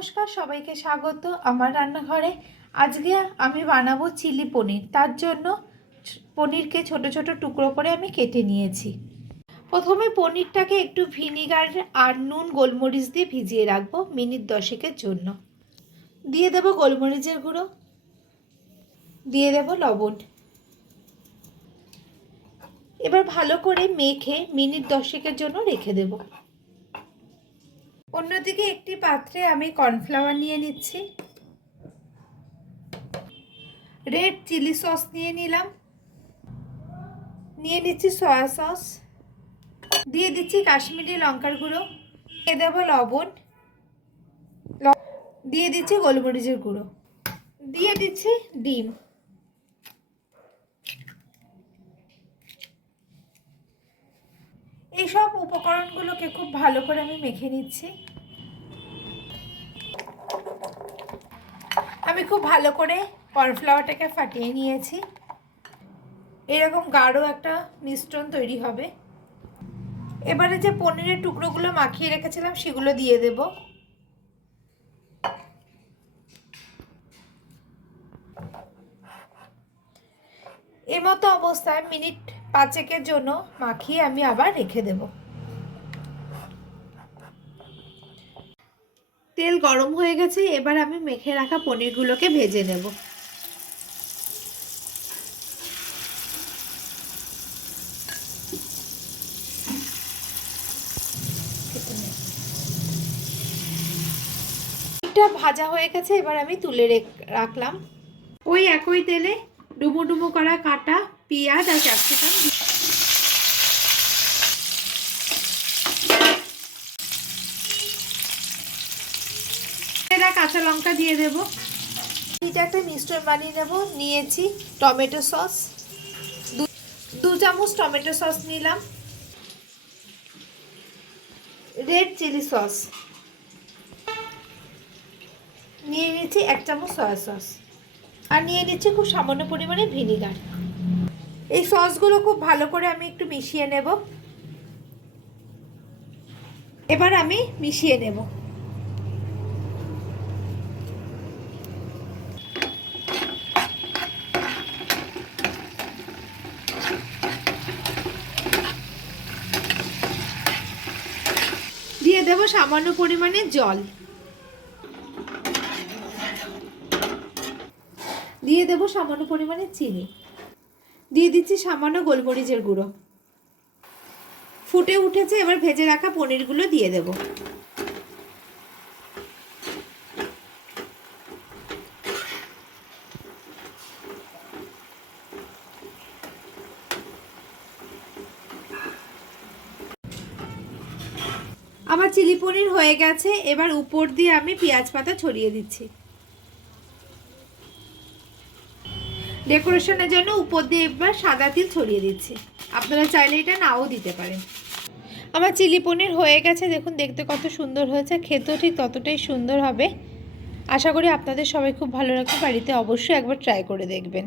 নমস্কার, সবাইকে স্বাগত আমার রান্নাঘরে। আজকে আমি বানাবো চিলি পনির। তার জন্য পনিরকে ছোট ছোট টুকরো করে আমি কেটে নিয়েছি। প্রথমে পনিরটাকে একটু ভিনিগার আর নুন গোলমরিচ দিয়ে ভিজিয়ে রাখবো মিনিট 10-এর জন্য। দিয়ে দেব গোলমরিচের গুঁড়ো, দিয়ে দেব লবণ। এবার ভালো করে মেখে মিনিট 10-এর জন্য রেখে দেব। অন্যদিকে একটি পাত্রে আমি কর্নফ্লাওয়ার নিয়ে নিচ্ছি, রেড চিলি সস নিয়ে নিলাম, নিয়ে নিচ্ছি সয়া সস, দিয়ে দিচ্ছি কাশ্মীরি লঙ্কার গুঁড়ো, দিয়ে দেব লবণ, দিয়ে দিচ্ছি গোলমরিচের গুঁড়ো, দিয়ে দিচ্ছি ডিম। এইসব উপকরণগুলোকে খুব ভালো করে আমি মেখে নিচ্ছি। আমি খুব ভালো করে কর্নফ্লাওয়ারটাকে ফাটিয়ে নিয়েছি। এরকম গাঢ় একটা মিশ্রণ তৈরি হবে। এবারে যে পনিরের টুকরোগুলো মাখিয়ে রেখেছিলাম সেগুলো দিয়ে দেব। এই মতো অবস্থায় মিনিট 5-এর জন্য মাখিয়ে আমি আবার রেখে দেব। তেল গরম হয়ে গেছে, এবার আমি মেখে রাখা পনিরগুলোকে ভেজে নেব। ভাজা হয়ে গেছে, এবার আমি তুলে রাখলাম। ওই একই তেলে ডুমো ডুমো করা কাটা পেঁয়াজ আর ক্যাপসিকাম, কাঁচা লঙ্কা দিয়ে দেব। এটা একটা মিশ্রণ বানিয়ে নেব। নিয়েছি টমেটো সস, 2 চামচ টমেটো সস নিলাম, রেড চিলি সস নিয়ে নিচ্ছি, 1 চামচ সয়া সস, আর নিয়ে নিচ্ছি খুব সামান্য পরিমাণে ভিনিগার। এই সসগুলো খুব ভালো করে আমি একটু মিশিয়ে নেব। এবার আমি মিশিয়ে নেব। দিয়ে দেব সামান্য পরিমাণে জল, দিয়ে দেব সামান্য পরিমাণে চিনি, দিয়ে দিচ্ছি সামান্য গোলমরিচের গুঁড়ো। ফুটে উঠেছে, এবার ভেজে রাখা পনিরগুলো দিয়ে দেব। আমার চিলি পনির হয়ে গেছে। এবার উপর দিয়ে আমি পেঁয়াজ পাতা ছড়িয়ে দিচ্ছি। ডেকোরেশনের জন্য উপর দিয়ে এবার সাদা তিল ছড়িয়ে দিচ্ছি। আপনারা চাইলে এটা নাও দিতে পারেন। আমার চিলি পনির হয়ে গেছে, দেখুন দেখতে কত সুন্দর হয়েছে, খেতেও ঠিক ততটাই সুন্দর হবে। আশা করি আপনাদের সবাই খুব ভালো লাগবে। বাড়িতে অবশ্যই একবার ট্রাই করে দেখবেন।